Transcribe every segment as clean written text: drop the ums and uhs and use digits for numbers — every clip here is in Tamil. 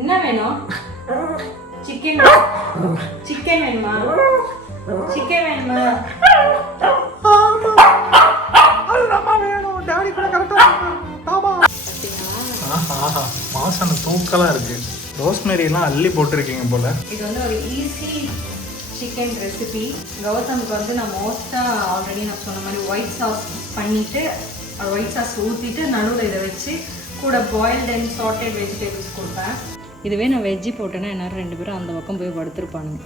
என்ன வேணும்? சிக்கன் சிக்கன் வேணுமா? சிக்கன் வேணுமா? வாசனை தூக்கலா இருக்கு. ரோஸ்மெரிலாம் அள்ளி போட்டிருக்கீங்க போல. இது வந்து ஒரு ஈஸி சிக்கன் ரெசிபி. கௌதமுக்கு வந்து நான் மோஸ்ட்டாக ஆல்ரெடி நான் சொன்ன மாதிரி ஒயிட் சாஸ் பண்ணிவிட்டு ஒயிட் சாஸ் ஊற்றிட்டு நடுவில் இதை வச்சு கூட பாயில்டு அண்ட் சாட்டட் வெஜிடபிள்ஸ் கொடுப்பேன். இதுவே நான் வெஜ்ஜி போட்டேன்னா எல்லாரும் 2 பேரும் அந்த பக்கம் போய் படுத்துருப்பானுங்க.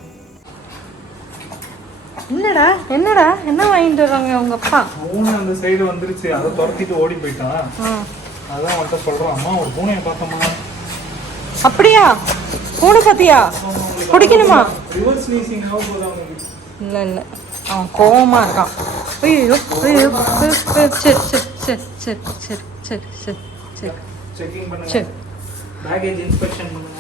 என்னடா என்னடா என்ன வாங்கிட்டு வர்றாங்க அவங்க அப்பா? பூனை அந்த சைடு வந்துருச்சு, அதை துரத்திட்டு ஓடி போயிட்டான். அதான் அவன்கிட்ட சொல்கிறோம், அம்மா ஒரு பூனையை பார்த்தோம்மா. அப்படியா? பூனை பார்த்தியா? பிடிக்கணுமா? ரிவர்ஸ் ஸ்னீசிங் ஆக போகுது அவனுக்கு. இல்லை இல்லை, அவன் கோவமாக இருக்கான். ஐயோ ஐயோ சரி சரி சரி சரி சரி சரி சரி சரி செக்கிங் பண்ணுங்க, சரி. பேக்கேஜ் இன்ஸ்பெக்ஷன் பண்ணுங்க.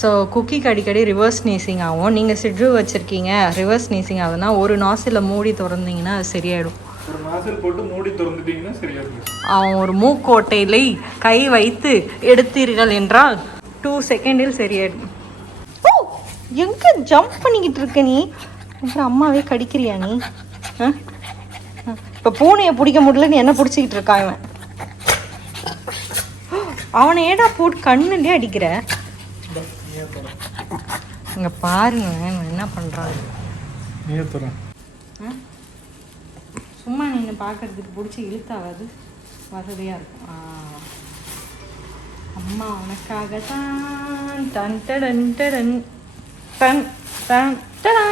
ஸோ குக்கிக்கு அடிக்கடி ரிவர்ஸ் ஸ்னீசிங் ஆகும். நீங்கள் சிட்ரு வச்சுருக்கீங்க, ரிவர்ஸ் ஸ்னீசிங் ஆகுதுன்னா ஒரு நாசில் மூடி திறந்தீங்கன்னா அது சரியாயிடும். ஒரு நாசில் போட்டு மூடி திறந்துட்டீங்கன்னா சரியா இருக்கும். அவன் ஒரு மூக்கோட்டையிலே கை வைத்து எடுத்தீர்கள் என்றால் 2 செகண்டில் சரியாயிடும். ஓ, எங்கே ஜம்ப் பண்ணிக்கிட்டு இருக்க நீ? அப்புறம் அம்மாவே கடிக்கிறியா நீ? இப்போ பூனையை பிடிக்க முடியலன்னு என்ன பிடிச்சிக்கிட்டு இருக்கான் இவன். அவனை ஏடா போட்டு கண்ணுலேயே அடிக்கிற? இங்கே பாருங்க இவன் என்ன பண்ணுறான். சும்மா நின்று பார்க்கறதுக்கு பிடிச்சி இழுத்தாவது வசதியாக இருக்கும். அம்மா உனக்காக தான் done done done done done done.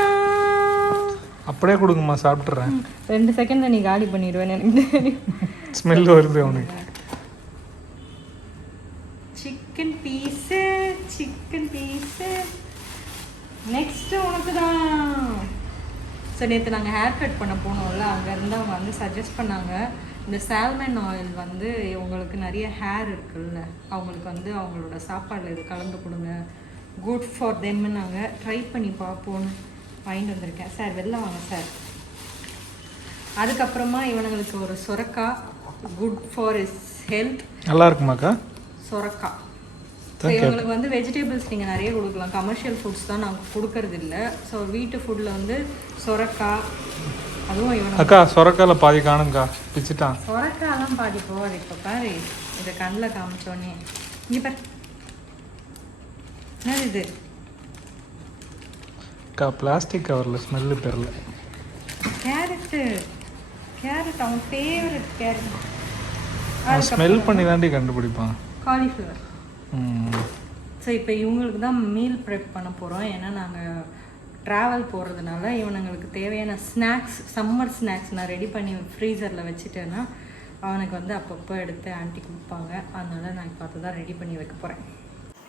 அப்படியே கொடுங்கம்மா, சாப்பிட்றேன். 2 செகண்டில் நீ காலி பண்ணிடுவேன்னு எனக்கு தெரியும். ஸ்மெல் வருது அவனுக்கு. Chicken piece chicken piece next உனக்கு தான். ஸோ நேற்று நாங்கள் ஹேர் கட் பண்ண போனோம்ல, அங்கேருந்து அவங்க வந்து சஜஸ்ட் பண்ணாங்க, இந்த சால்மன் ஆயில் வந்து உங்களுக்கு நிறைய ஹேர் இருக்குல்ல, அவங்களுக்கு வந்து அவங்களோட சாப்பாடில் இது கலந்து கொடுங்க, குட் ஃபார் தெம்னு நாங்கள் ட்ரை பண்ணி பார்ப்போன்னு வாங்கிட்டு வந்திருக்கேன். சார் வெளில வாங்க சார். அதுக்கப்புறமா இவனுங்களுக்கு ஒரு சொரக்கா, குட் ஃபார் இஸ் ஹெல்த். நல்லா இருக்குமாக்கா சொரக்கா? ஸோ இவங்களுக்கு வந்து வெஜிடபிள்ஸ் நீங்கள் நிறைய கொடுக்கலாம். கமர்ஷியல் ஃபுட்ஸ் தான் நாங்கள் கொடுக்கறது இல்லை. ஸோ வீட்டு ஃபுட்டில் வந்து சொரக்கா, அதுவும் இவனுக்கு அக்கா சொரக்கால பாதி காணுங்கக்கா, பிச்சுட்டான். சொரக்காலாம் பாதி போகாது. இப்போ பாரு, இதை கண்ணில் காமிச்சோன்னே இங்கே பாரு என்னது இது? அக்கா பிளாஸ்டிக் கவரில் ஸ்மெல்லு தெரில. கேரட்டு. கேரட் அவன் ஃபேவரட் கேரட். ஸ்மெல் பண்ணி தாண்டி கண்டுபிடிப்பான். காலிஃப்ளவர். ஸோ இப்போ இவங்களுக்கு தான் மீல் ப்ரெப் பண்ண போகிறோம். ஏன்னா நாங்கள் ட்ராவல் போகிறதுனால இவனுங்களுக்கு தேவையான ஸ்நாக்ஸ், சம்மர் ஸ்நாக்ஸ் நான் ரெடி பண்ணி ஃப்ரீசரில் வச்சுட்டேன்னா அவனுக்கு வந்து அப்பப்போ எடுத்து ஆண்டி கொடுப்பாங்க. அதனால நான் இப்போ அதை தான் ரெடி பண்ணி வைக்க போகிறேன்.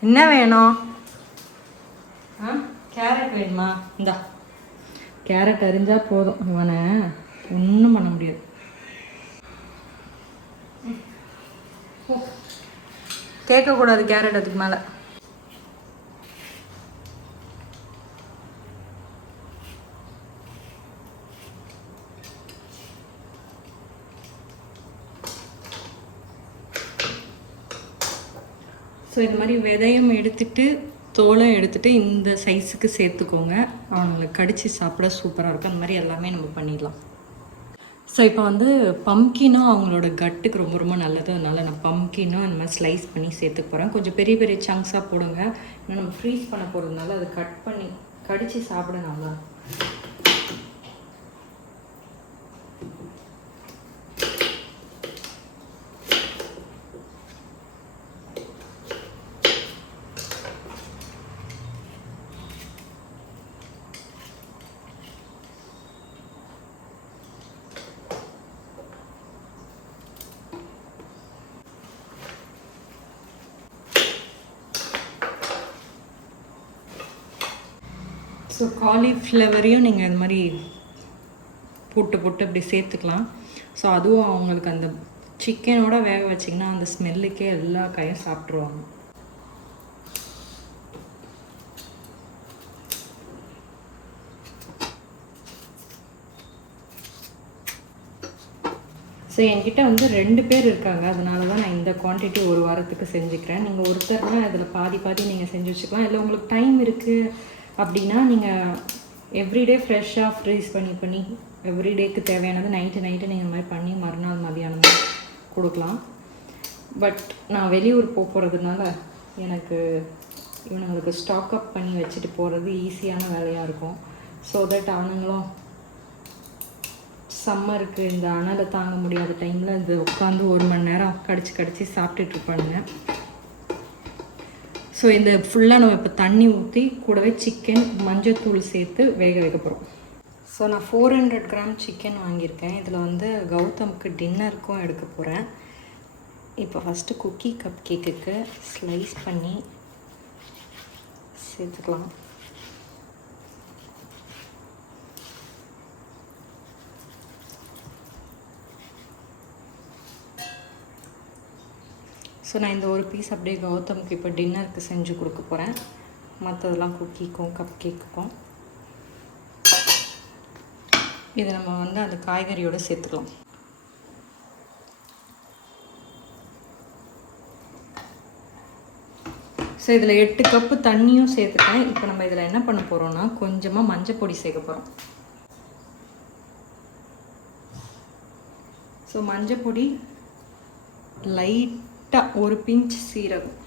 என்ன வேணும்? கேரட் வேணுமா? இந்தா கேரட் அரிஞ்சால் போதும், இவனை ஒன்றும் பண்ண முடியாது. கேட்கக்கூடாது கேரட் அதுக்கு மேலே. ஸோ இது மாதிரி விதையும் எடுத்துட்டு தோலும் எடுத்துட்டு இந்த சைஸுக்கு சேர்த்துக்கோங்க. அவங்களுக்கு கடிச்சு சாப்பிட சூப்பராக இருக்கும். அந்த மாதிரி எல்லாமே நம்ம பண்ணிடலாம். ஸோ இப்போ வந்து பம்கினும் அவங்களோட கட்டுக்கு ரொம்ப ரொம்ப நல்லது. அதனால் நான் பம்கினும் அந்த மாதிரி ஸ்லைஸ் பண்ணி சேர்த்துக்க போகிறேன். கொஞ்சம் பெரிய பெரிய சங்க்ஸாக போடுங்க, ஏன்னா நம்ம ஃப்ரீஸ் பண்ண போகிறதுனால அதை கட் பண்ணி கடித்து சாப்பிட நல்லா. ஸோ காலிஃப்ளவரையும் நீங்கள் இந்த மாதிரி போட்டு அப்படி சேர்த்துக்கலாம். ஸோ அதுவும் அவங்களுக்கு அந்த சிக்கனோட வேக வச்சிங்கன்னா அந்த ஸ்மெல்லுக்கே எல்லா காயும் சாப்பிட்ருவாங்க. ஸோ என்கிட்ட வந்து 2 பேர் இருக்காங்க, அதனால தான் நான் இந்த குவான்டிட்டி ஒரு வாரத்துக்கு செஞ்சுக்கிறேன். நீங்கள் ஒருத்தர்னா இதில் பாதி நீங்கள் செஞ்சு வச்சுக்கலாம். இல்லை உங்களுக்கு டைம் இருக்குது அப்படின்னா நீங்கள் எவ்ரிடே ஃப்ரெஷ்ஷாக ஃப்ரீஸ் பண்ணி எவ்ரிடேக்கு தேவையானது நைட்டு நீங்கள் இந்த மாதிரி பண்ணி மறுநாள் மதியானம் கொடுக்கலாம். பட் நான் வெளியூர் போகிறதுனால எனக்கு இவனுங்களுக்கு ஸ்டாக் அப் பண்ணி வச்சுட்டு போகிறது ஈஸியான வேலையாக இருக்கும். ஸோ தட் அவனுங்களும் சம்மருக்கு இந்த அனலை தாங்க முடியாத டைமில் இது உட்காந்து 1 மணி நேரம் கடிச்சு சாப்பிட்டுட்டு இருப்பானுங்க. ஸோ இந்த ஃபுல்லாக நம்ம இப்போ தண்ணி ஊற்றி கூடவே சிக்கன் மஞ்சத்தூள் சேர்த்து வேக வைக்க போகிறோம். ஸோ நான் 400 கிராம் சிக்கன் வாங்கியிருக்கேன். இதில் வந்து கௌதமுக்கு டின்னருக்கும் எடுக்க போகிறேன். இப்போ ஃபஸ்ட்டு குக்கி கப் கேக்குக்கு ஸ்லைஸ் பண்ணி சேர்த்துக்கலாம். ஸோ நான் இந்த ஒரு பீஸ் அப்படியே கௌதமுக்கு இப்போ டின்னருக்கு செஞ்சு கொடுக்க போகிறேன். மற்றதெல்லாம் குக்கிக்கும் கப் கேக்குக்கும். இதை நம்ம வந்து அந்த காய்கறியோடு சேர்த்துக்கலாம். ஸோ இதில் 8 கப்பு தண்ணியும் சேர்த்துட்டேன். இப்போ நம்ம இதில் என்ன பண்ண போகிறோம்னா கொஞ்சமாக மஞ்சள் பொடி சேர்க்க போகிறோம். ஸோ மஞ்சள் பொடி, லைட்டாக ஒரு பிஞ்ச் சீரகம்.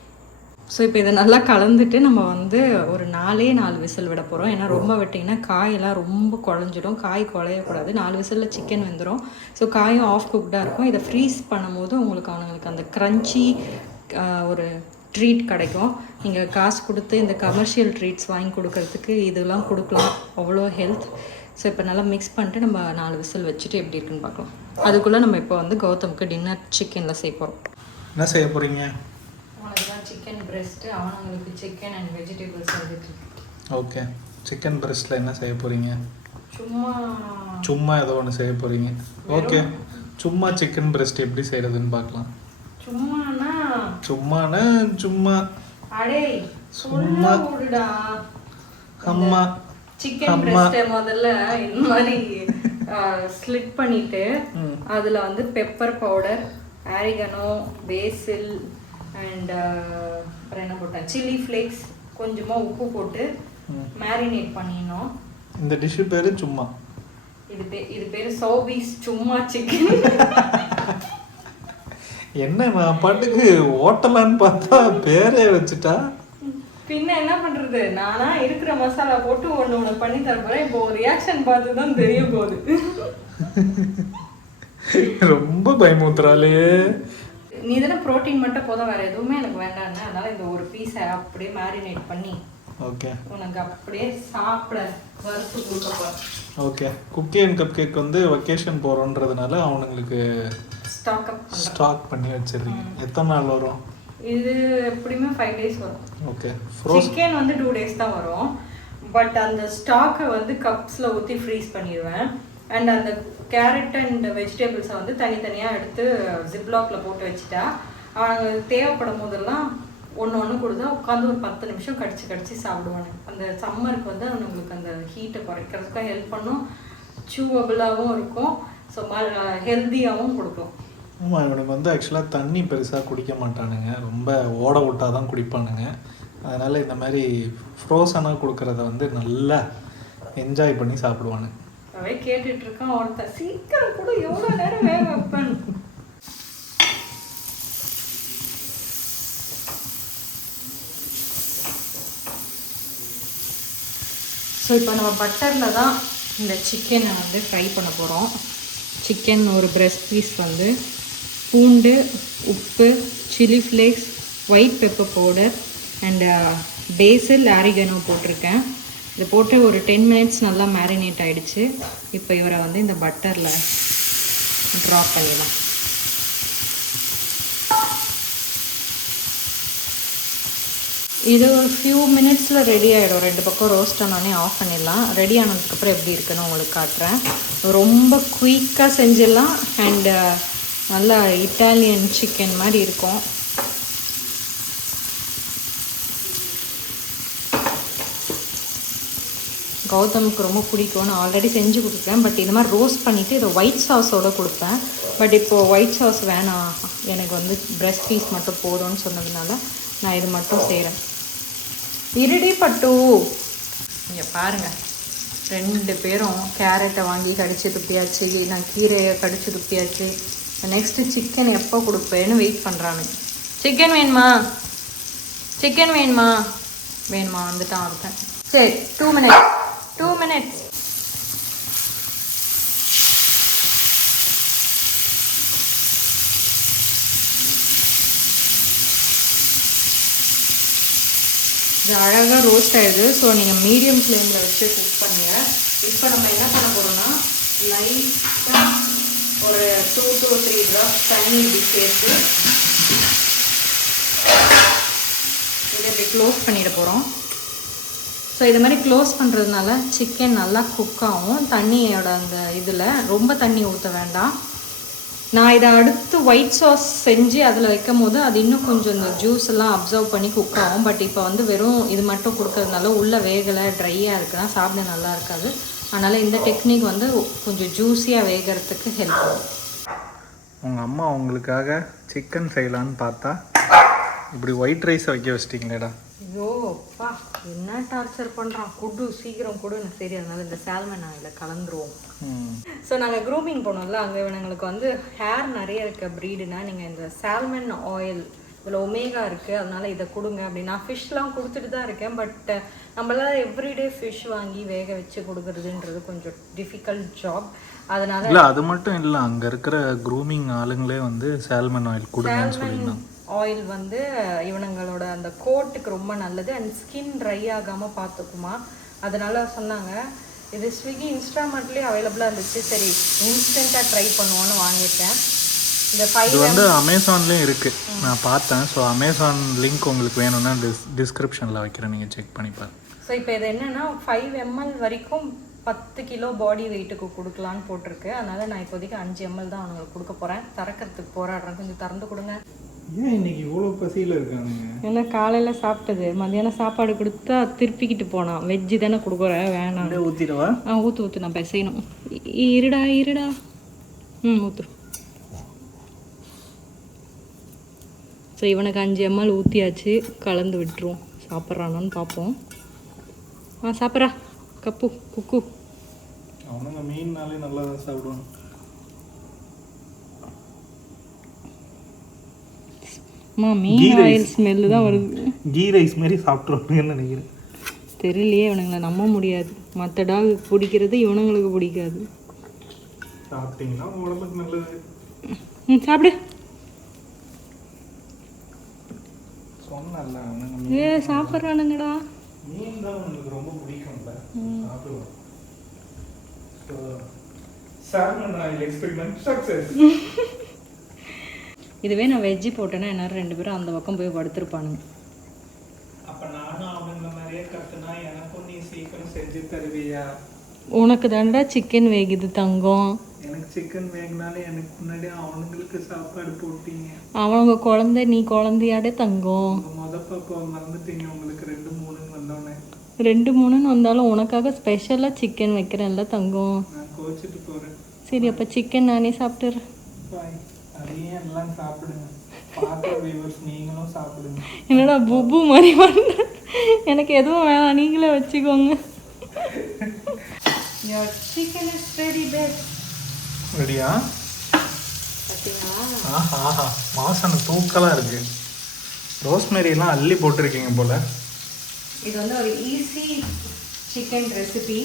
ஸோ இப்போ இதை நல்லா கலந்துட்டு நம்ம வந்து ஒரு 4 விசில் விட போகிறோம். ஏன்னா ரொம்ப விட்டிங்கன்னா காயெல்லாம் ரொம்ப குழஞ்சிடும். காய் குழையக்கூடாது. 4 விசிலில் சிக்கன் வெந்துடும். ஸோ காயும் ஆஃப் குக்டாக இருக்கும். இதை ஃப்ரீஸ் பண்ணும்போது அவங்களுக்கு அந்த க்ரன்ச்சி ஒரு ட்ரீட் கிடைக்கும். நீங்கள் காசு கொடுத்து இந்த கமர்ஷியல் ட்ரீட்ஸ் வாங்கி கொடுக்கறதுக்கு இதெல்லாம் கொடுக்கலாம். அவ்வளோ ஹெல்த். ஸோ இப்போ நல்லா மிக்ஸ் பண்ணிட்டு நம்ம 4 விசில் வச்சுட்டு எப்படி இருக்குன்னு பார்க்கலாம். அதுக்குள்ளே நம்ம இப்போ வந்து கௌதமுக்கு டின்னர் சிக்கனில் சேர்ப்போம். என்ன செய்ய போகிறீங்க? அவனுக்கு தான் சிக்கன் பிரெஸ்ட்டு, அவனுங்களுக்கு சிக்கன் அண்ட் வெஜிடபிள்ஸ் செஞ்சுட்டு. ஓகே, சிக்கன் பிரெஸ்ட்டில் என்ன செய்ய போகிறீங்க? சும்மா ஏதோ ஒன்று செய்ய போகிறீங்க. ஓகே, சும்மா சிக்கன் பிரெஸ்ட் எப்படி செய்கிறதுன்னு பார்க்கலாம். சும்மா அடே சும்மா ஓடுடா. அம்மா சிக்கன் பிரெஸ்ட் முதல்ல இந்த மாதிரி ஸ்லிட் பண்ணிட்டு அதில் வந்து pepper powder, oregano, phase and அப்புறம் என்ன போட்டேன், சில்லி ஃப்ளேக்ஸ், கொஞ்சமாக உப்பு போட்டு மேரினேட் பண்ணிடணும். இந்த டிஷ்ஷு பேர் சும்மா. இது பேர் சௌபீஸ் சும்மா சிக்கன். என்ன நான் பாட்டுக்கு ஓட்டலான்னு பார்த்தா பேரே வச்சுட்டா. பின்ன என்ன பண்றது, நானா இருக்கிற மசாலா போட்டு ஒன்று பண்ணி தரப்போறேன். இப்போ ரியாக்ஷன் பார்த்து தான் தெரிய போகுது. ரொம்ப பயமுத்துறாளே. நீ தானே ப்ரோட்டீன் மட்டும் போதும், வேற எதுவுமே எனக்கு வேண்டான்னு. அதனால இந்த ஒரு பீஸை அப்படியே மேரினேட் பண்ணி ஓகே உனக்கு அப்படியே சாப்பிட வறுத்து கொடுக்க போறேன். Okay, cookie and cup cake வந்து வெக்கேஷன் போகிறோன்றதுனால அவனுங்களுக்கு ஸ்டாக் பண்ணி வச்சிருக்கீங்க. எத்தனை நாள் வரும் இது? எப்படியுமே 5 days வரும். ஓகே, சிக்கன் வந்து 2 days தான் வரும். பட் அந்த ஸ்டாக்கை வந்து கப்ஸில் ஊற்றி ஃப்ரீஸ் பண்ணிடுவேன். அண்ட் அந்த கேரட் அண்ட் வெஜிடபிள்ஸை வந்து தனித்தனியாக எடுத்து ஜிப்லாக்ல போட்டு வச்சுட்டா அவங்க தேவைப்படும் போதெல்லாம் ஒன்று கொடுத்தா உட்காந்து ஒரு 10 நிமிஷம் கடிச்சு சாப்பிடுவாங்க. அந்த சம்மருக்கு வந்து அவங்களுக்கு அந்த ஹீட்டை குறைக்கிறதுக்காக ஹெல்ப் பண்ணும். சூவபிளாகவும் இருக்கும். ஸோ ஹெல்த்தியாகவும் கொடுக்கும். ஆமாம், இவனுக்கு வந்து ஆக்சுவலாக தண்ணி பெருசாக குடிக்க மாட்டானுங்க. ரொம்ப ஓட விட்டால் தான் குடிப்பானுங்க. அதனால் இந்த மாதிரி ஃப்ரோசனாக கொடுக்குறத வந்து நல்லா என்ஜாய் பண்ணி சாப்பிடுவானுங்க. அவே கேட்டுட்டு இருக்கான் ஒருத்தர், சீக்கிரம் கூட எவ்வளோ நேரம் வேக வைப்பேன். ஸோ இப்போ நம்ம பட்டரில் தான் இந்த சிக்கனை வந்து ஃப்ரை பண்ண போகிறோம். சிக்கன் ஒரு பிரெஸ்ட் பீஸ் வந்து பூண்டு, உப்பு, chilli flakes, white pepper powder and phase, oregano போட்டிருக்கேன். இதை போட்டு ஒரு 10 minutes நல்லா மேரினேட் ஆகிடுச்சு. இப்போ இவரை வந்து இந்த பட்டரில் ட்ராப் பண்ணிடலாம். இது ஒரு ஃபியூ மினிட்ஸில் ரெடி ஆகிடும். 2 பக்கம் ரோஸ்ட் ஆனோடனே ஆஃப் பண்ணிடலாம். ரெடி ஆனதுக்கப்புறம் எப்படி இருக்குன்னு உங்களுக்கு காட்டுறேன். ரொம்ப குயிக்காக செஞ்சிடலாம். அண்டு நல்லா இட்டாலியன் சிக்கன் மாதிரி இருக்கும். கௌதமுக்கு ரொம்ப பிடிக்கும்னு ஆல்ரெடி செஞ்சு கொடுப்பேன். பட் இது மாதிரி ரோஸ்ட் பண்ணிவிட்டு இதை ஒயிட் சாஸோடு கொடுப்பேன். பட் இப்போது ஒயிட் சாஸ் வேணாம், எனக்கு வந்து பிரெஸ்ட் பீஸ் மட்டும் போதும்னு சொன்னதுனால நான் இது மட்டும் செய்கிறேன். இருடி பட்டு. இங்கே பாருங்கள், 2 பேரும் கேரட்டை வாங்கி கடிச்சு துப்பியாச்சு, நான் கீரையை கடிச்சு துப்பியாச்சு. நெக்ஸ்ட்டு சிக்கன் எப்போ கொடுப்பேன்னு வெயிட் பண்ணுறானு. சிக்கன் வேணுமா, சிக்கன் வேணுமா, வேணுமா, வந்துட்டான் ஒருத்தன். சரி 2 மினிட்ஸ். இது அழகாக ரோஸ்ட் ஆகிடுது. ஸோ நீங்கள் மீடியம் ஃப்ளேமில் வச்சு குக் பண்ணுங்க. இப்போ நம்ம என்ன பண்ண போகிறோம்னா, லைட்டாக ஒரு 2 to 3 drops தண்ணி இப்படி சேர்த்து இதை இப்படி க்ளோஸ் பண்ணிட போகிறோம். ஸோ இது மாதிரி க்ளோஸ் பண்ணுறதுனால சிக்கன் நல்லா குக் ஆகும். தண்ணியோட அந்த இதில் ரொம்ப தண்ணி ஊற்ற வேண்டாம். நான் இதை அடுத்து ஒயிட் சாஸ் செஞ்சு அதில் வைக்கும் போது அது இன்னும் கொஞ்சம் இந்த ஜூஸ் எல்லாம் அப்சர்வ் பண்ணி குக் ஆகும். பட் இப்போ வந்து வெறும் இது மட்டும் கொடுக்கறதுனால உள்ளே வேகலை, ட்ரையாக இருக்குன்னா சாப்பிட நல்லா இருக்காது. அதனால் இந்த டெக்னிக் வந்து கொஞ்சம் ஜூஸியாக வேகிறதுக்கு ஹெல்ப் ஆகும். உங்கள் அம்மா உங்களுக்காக சிக்கன் செய்யலான்னு பார்த்தா இப்படி ஒயிட் ரைஸ் வைக்க வச்சிட்டிங்களேடா. ஐயோ அப்பா, என்ன டார்ச்சர் பண்ணுறான். குடு சீக்கிரம் கொடுன்னு. சரி, அதனால இந்த சால்மன் ஆயிலில் கலந்துருவோம். ஸோ நாங்கள் க்ரூமிங் போனோம்ல, அங்கே இவனுங்களுக்கு வந்து ஹேர் நிறைய இருக்க ப்ரீடுனா நீங்கள் இந்த சால்மன் ஆயில் இதில் ஒமேகா இருக்குது, அதனால் இதை கொடுங்க அப்படின்னு. நான் ஃபிஷ்லாம் கொடுத்துட்டு தான் இருக்கேன். பட் நம்மளால் எவ்ரிடே ஃபிஷ் வாங்கி வேக வச்சு கொடுக்குறதுன்றது கொஞ்சம் டிஃபிகல்ட் ஜாப். அதனால் இல்லை, அது மட்டும் இல்லை, அங்கே இருக்கிற க்ரூமிங் ஆளுங்களே வந்து சால்மன் ஆயில் கொடுங்கன்னு சொல்லியிருந்தாங்க. ஆயில் வந்து இவனுங்களோட அந்த கோட்டுக்கு ரொம்ப நல்லது அண்ட் ஸ்கின் ட்ரை ஆகாமல் பார்த்துக்குமா. அதனால சொன்னாங்க. இது ஸ்விக்கி இன்ஸ்டாமார்ட்லேயே அவைலபிளாக இருந்துச்சு. சரி இன்ஸ்டண்ட்டாக ட்ரை பண்ணுவோன்னு வாங்கிட்டேன். இந்த 5 இது வந்து அமேசான்லேயும் இருக்குது, நான் பார்த்தேன். ஸோ அமேசான் லிங்க் உங்களுக்கு வேணும்னா டிஸ்கிரிப்ஷனில் வைக்கிறேன், நீங்கள் செக் பண்ணி பாருங்க. ஸோ இப்போ இது என்னென்னா 5 ml வரைக்கும் 10 கிலோ பாடி வெயிட்டுக்கு கொடுக்கலான்னு போட்டிருக்கு. அதனால் நான் இப்போதைக்கு 5 ml தான் அவங்களுக்கு கொடுக்க போகிறேன். திறக்கிறதுக்கு போராடுறேன், கொஞ்சம் திறந்து கொடுங்க. ஏன் இன்னைக்கு இவ்வளோ பசியில் இருக்கானுங்க? ஏன்னா காலையில் சாப்பிட்டது, மத்தியானம் சாப்பாடு கொடுத்தா திருப்பிக்கிட்டு போனான். வெஜ்ஜு தானே கொடுக்குறேன், வேணாம். ஊற்றிடுவா? ஊற்று நான் செய்யணும். இருடா ஊற்று. ஸோ இவனுக்கு 5 ml ஊற்றியாச்சு, கலந்து விட்டுருவோம். சாப்பிட்றானான்னு பார்ப்போம். சாப்பிட்றா கப்பு குக்கு. அவனுங்க மீன்னாலே நல்லா தான் சாப்பிடுவாங்க. மீன் ஆயில் ஸ்மெல்லு தான் வருது. கீ ரைஸ் மாதிரி சாப்பிட்ருவாங்கன்னு நினைக்கிறேன். தெரியலையே, இவனுங்களை நம்ப முடியாது. மற்ற டாக் பிடிக்கிறது இவனுங்களுக்கு பிடிக்காது. சாப்பிட்டீங்கன்னா உடம்புக்கு நல்லது. சாப்பிடு. சொன்னல சாப்பிட்றானுங்கடா. மீன் தான் உங்களுக்கு ரொம்ப பிடிக்கும்ல, சாப்பிடுவோம். Salmon oil experiment success. இதுவே நான் வெஜ்ஜி போட்டேன்னா எல்லாரும் 2 பேரும் அந்த பக்கம் போய் படுத்துருப்பானுங்க. அப்ப நானும் அவனுங்க மாதிரியே கத்துனா எனக்கும் நீ சீக்கிரம் செஞ்சு தருவியா? உனக்கு தாண்டா சிக்கன் வேகுது தங்கம். எனக்கு சிக்கன் வேகினாலே எனக்கு முன்னாடி அவனுங்களுக்கு சாப்பாடு போட்டீங்க. அவனுங்க குழந்தை, நீ குழந்தையாடே தங்கம். முத பாப்பா மறந்துட்டீங்க. உங்களுக்கு 2-3 வந்தோடனே 2-3 வந்தாலும் உனக்காக ஸ்பெஷலாக சிக்கன் வைக்கிறேன்ல தங்கம். நான் கோச்சிட்டு போறேன். சரி, அப்போ சிக்கன் நானே சாப்பிட்டுறேன். பாய். அதையே எல்லாம் சாப்பிடுங்க. பார்க்குற வியூவர்ஸ் நீங்களும் சாப்பிடுங்க. என்னடா புப்பு மாதிரி பண்ண. எனக்கு எதுவும் வேணாம், நீங்களே வச்சுக்கோங்க. Your chicken is ready, babe. ரெடியா? பார்த்தீங்களா? ஆஹா, வாசனை தூக்கலாக இருக்கு. ரோஸ்மேரியெல்லாம் அள்ளி போட்டிருக்கீங்க போல. இது வந்து ஒரு ஈஸி சிக்கன் ரெசிபி.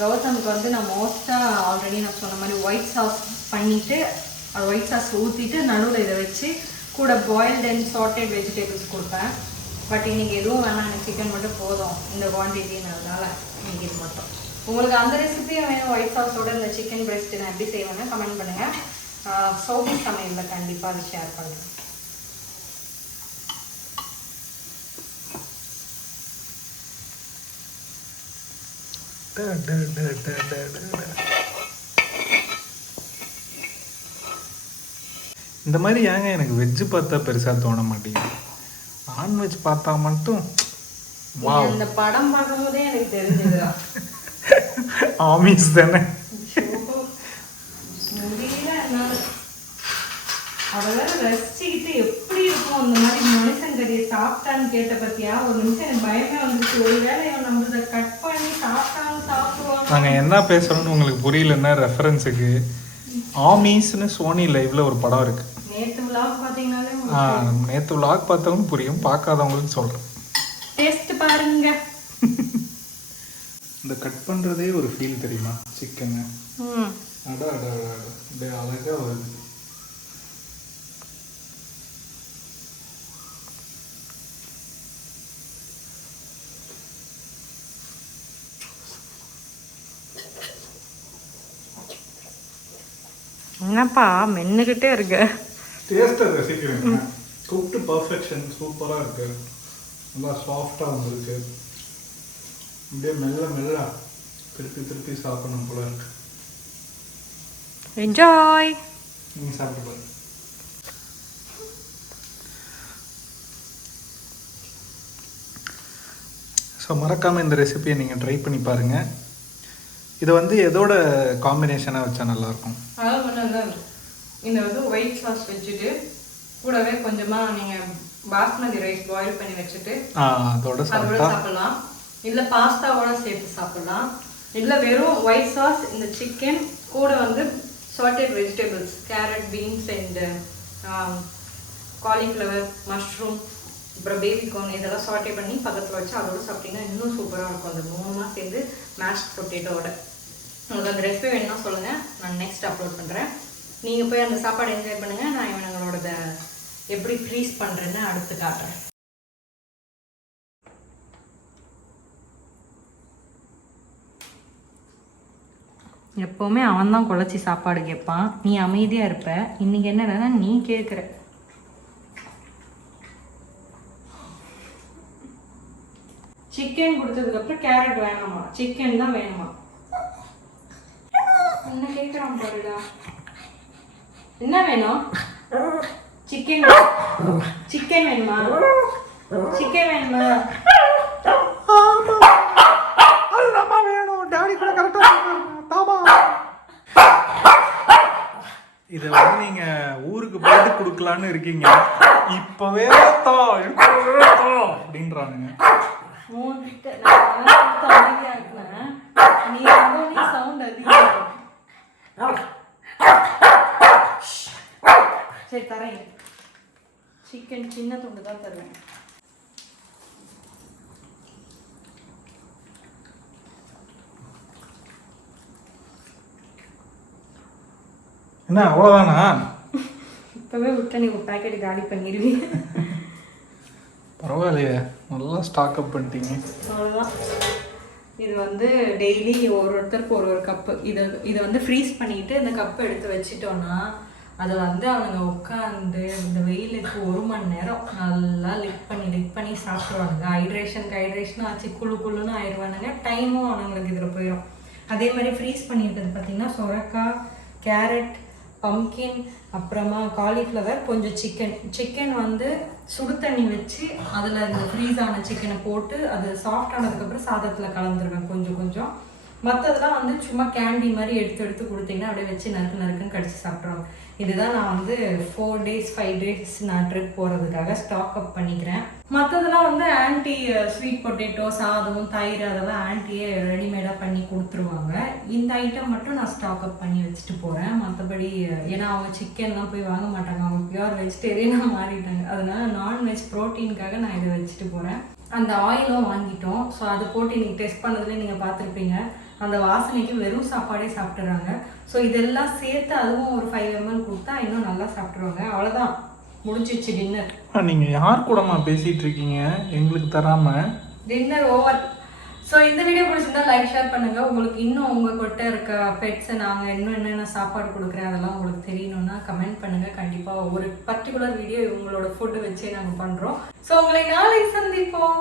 கௌதமுக்கு வந்து நான் மோஸ்ட்டாக ஆல்ரெடி நான் சொன்ன மாதிரி ஒயிட் சாஸ் பண்ணிவிட்டு அது ஒயிட் சாஸ் ஊற்றிட்டு நடுவில் இதை வச்சு கூட பாயில்டு அண்ட் சாட்டட் வெஜிடபிள்ஸ் கொடுப்பேன். பட் இன்றைக்கி எதுவும் வேணாம், எனக்கு சிக்கன் மட்டும் போதும் இந்த குவான்டிட்டின்றதுனால இன்றைக்கி இது மட்டும். உங்களுக்கு அந்த ரெசிபியும் வேணும் ஒயிட் சாஸோட இந்த சிக்கன் பிரெஸ்ட் நான் எப்படி செய்வேன்னு கமெண்ட் பண்ணுங்கள். சோபி சமையலில் கண்டிப்பாக அதை ஷேர் பண்ணுறேன். இந்த மாதிரி ஏங்க எனக்கு வெஜ்ஜு பார்த்தா பெருசாக தோண மாட்டேங்குது, நான்வெஜ் பார்த்தா மட்டும் இந்த படம் பார்க்கும்போதே எனக்கு தெரிஞ்சதுடா. ஆமீஸ் தானே. முடியல என்னால. சாப்பிட்டான்னு கேட்ட பத்தியா ஒரு நிமிஷம் எனக்கு பயமே வந்துச்சு. ஒருவேளை இவன் நம்ம இதை கட் பண்ணி சாப்பிட்டாலும் சாப்பிடுவாங்க. நாங்கள் என்ன பேசுகிறோன்னு உங்களுக்கு புரியலன்னா ரெஃபரன்ஸுக்கு ஆமீஸ்னு சோனி லைவ்ல ஒரு படம் இருக்கு. நேற்று விளாக் பார்த்தீங்கன்னாலே நேற்று விளாக் பார்த்தவங்க புரியும், பார்க்காதவங்களுக்கு சொல்கிறேன். டேஸ்ட் பாருங்க. இந்த கட் பண்ணுறதே ஒரு ஃபீல் தெரியுமா சிக்கனை? அடா அடா அடா அப்படியே அழகாக வருது. என்னப்பா மென்னுக்கிட்டே இருக்கு. டேஸ்ட்டை ரசிக்கிறேங்க. குக்டு பர்ஃபெக்ஷன் சூப்பராக இருக்கு. நல்லா சாஃப்டாக வந்துருக்கு. அப்படியே மெல்ல மெல்ல திருப்பி திருப்பி சாப்பிடணும் போல இருக்கு. என்ஜாய். நீங்கள் சாப்பிட்டு பாருங்க. ஸோ மறக்காமல் இந்த ரெசிபியை நீங்கள் ட்ரை பண்ணி பாருங்கள். இது வந்து எதோட காம்பினேஷனாக வச்சா நல்லாயிருக்கும்? அதாவது ஒன்றும் இந்த வந்து ஒயிட் சாஸ் வச்சுட்டு கூடவே கொஞ்சமாக நீங்கள் பாஸ்மதி ரைஸ் பாயில் பண்ணி வச்சுட்டு அதோட சாப்பிடலாம். இல்லை பாஸ்தாவோட சேர்த்து சாப்பிடலாம். இல்லை வெறும் ஒயிட் சாஸ், இந்த சிக்கன் கூட வந்து sauteed vegetables, carrot, beans and cauliflower, mushroom, அப்புறம் பேபிகார்ன் இதெல்லாம் சாட்டே பண்ணி பக்கத்தில் வச்சு அதோட சாப்பிட்டீங்கன்னா இன்னும் சூப்பராக இருக்கும். அந்த 3 சேர்ந்து மேஷ்ட் பொட்டேட்டோட. உங்களுக்கு அந்த ரெசிபி வேணும்னா சொல்லுங்கள், நான் நெக்ஸ்ட் அப்லோட் பண்ணுறேன். நீங்கள் போய் அந்த சாப்பாடு என்ஜாய் பண்ணுங்கள். நான் இவங்களோட எப்படி ஃப்ரீஸ் பண்ணுறேன்னு அடுத்து காட்டுறேன். எப்போவுமே அவன் தான் குழச்சி சாப்பாடு கேட்பான், நீ அமைதியாக இருப்ப. இன்னைக்கு என்னன்னா நீ கேட்குற. சிக்கன் கொடுத்ததுக்கப்புறம் கேரட் வேணாமா, சிக்கன் தான் வேணுமா? என்ன கேட்குறான் பாருடா. என்ன வேணும்? சிக்கன். சிக்கன் வேணுமா? சிக்கன் வேணுமா? இதை வந்து நீங்க ஊருக்கு போயிட்டு கொடுக்கலான்னு இருக்கீங்க, இப்பவே அப்படின்றானுங்க. சரி தரேன். சிக்கன் சின்ன துண்டு தான் தருவேன். என்ன அவ்வளோதானா? இப்போவே விட்ட நீ ஒரு பேக்கெட் காலி பண்ணிடுவீங்க. பரவாயில்லையே, நல்லா ஸ்டாக் அப் பண்ணிட்டீங்க. அவ்வளோதான். இது வந்து டெய்லி ஒருத்தருக்கு ஒரு கப்பு இதை வந்து ஃப்ரீஸ் பண்ணிட்டு இந்த கப்பை எடுத்து வச்சிட்டோன்னா அதை வந்து அவங்க உட்காந்து இந்த வெயிலுக்கு 1 மணி நேரம் நல்லா லிக் பண்ணி சாப்பிடுவானுங்க. ஹைட்ரேஷன் ஆச்சு, குழுன்னு ஆயிடுவானுங்க. டைமும் அவனுங்களுக்கு இதில் போயிடும். அதே மாதிரி ஃப்ரீஸ் பண்ணியிருக்கிறது பார்த்தீங்கன்னா சொரக்காய், கேரட், பம்கின், அப்புறமா காலிஃப்ளவர், கொஞ்சம் சிக்கன் வந்து சுடு தண்ணி வச்சு அதில் இந்த ஃப்ரீஸ் ஆன சிக்கனை போட்டு அது சாஃப்ட் ஆனதுக்கப்புறம் சாதத்தில் கலந்துருவேன் கொஞ்சம். மற்றதெல்லாம் வந்து சும்மா கேண்டி மாதிரி எடுத்து கொடுத்தீங்கன்னா அப்படியே வச்சு நறுக்குன்னு கடிச்சு சாப்பிட்ருவாங்க. இதுதான் நான் வந்து 4 days 5 days நான் ட்ரிப் போகிறதுக்காக ஸ்டாக் அப் பண்ணிக்கிறேன். மற்றதெல்லாம் வந்து ஆன்டி ஸ்வீட் பொட்டேட்டோ, சாதம், தயிர் அதெல்லாம் ஆன்டியே ரெடிமேடாக பண்ணி கொடுத்துருவாங்க. இந்த ஐட்டம் மட்டும் நான் ஸ்டாக் அப் பண்ணி வச்சுட்டு போகிறேன். மற்றபடி ஏன்னா அவங்க சிக்கன்லாம் போய் வாங்க மாட்டாங்க, அவங்க பியூர் வெஜிடேரியனாக மாறிட்டாங்க. அதனால நான்வெஜ் ப்ரோட்டீனுக்காக நான் இதை வச்சுட்டு போகிறேன். அந்த ஆயிலும் வாங்கிட்டோம். ஸோ அதை போட்டு நீங்கள் டெஸ்ட் பண்ணதுலேயே நீங்கள் பார்த்துருப்பீங்க. அந்த வாசனைக்கு வெறும் சாப்பாடே சாப்பிட்றாங்க. ஸோ இதெல்லாம் சேர்த்து அதுவும் ஒரு 5 ml கொடுத்தா இன்னும் நல்லா சாப்பிட்ருவாங்க. அவ்வளோதான், முடிஞ்சிச்சு டின்னர். நீங்கள் யார் கூடமா பேசிகிட்டு இருக்கீங்க எங்களுக்கு தராமல்? Dinner over. ஸோ இந்த வீடியோ பிடிச்சிருந்தா லைக் ஷேர் பண்ணுங்கள். உங்களுக்கு இன்னும் உங்கள்கிட்ட இருக்க பெட்ஸை நாங்கள் இன்னும் என்னென்ன சாப்பாடு கொடுக்குறேன் அதெல்லாம் உங்களுக்கு தெரியணும்னா கமெண்ட் பண்ணுங்கள். கண்டிப்பாக ஒரு பர்டிகுலர் வீடியோ உங்களோட ஃபுட்டு வச்சே நாங்கள் பண்ணுறோம். ஸோ உங்களை நாளைக்கு சந்திப்போம்.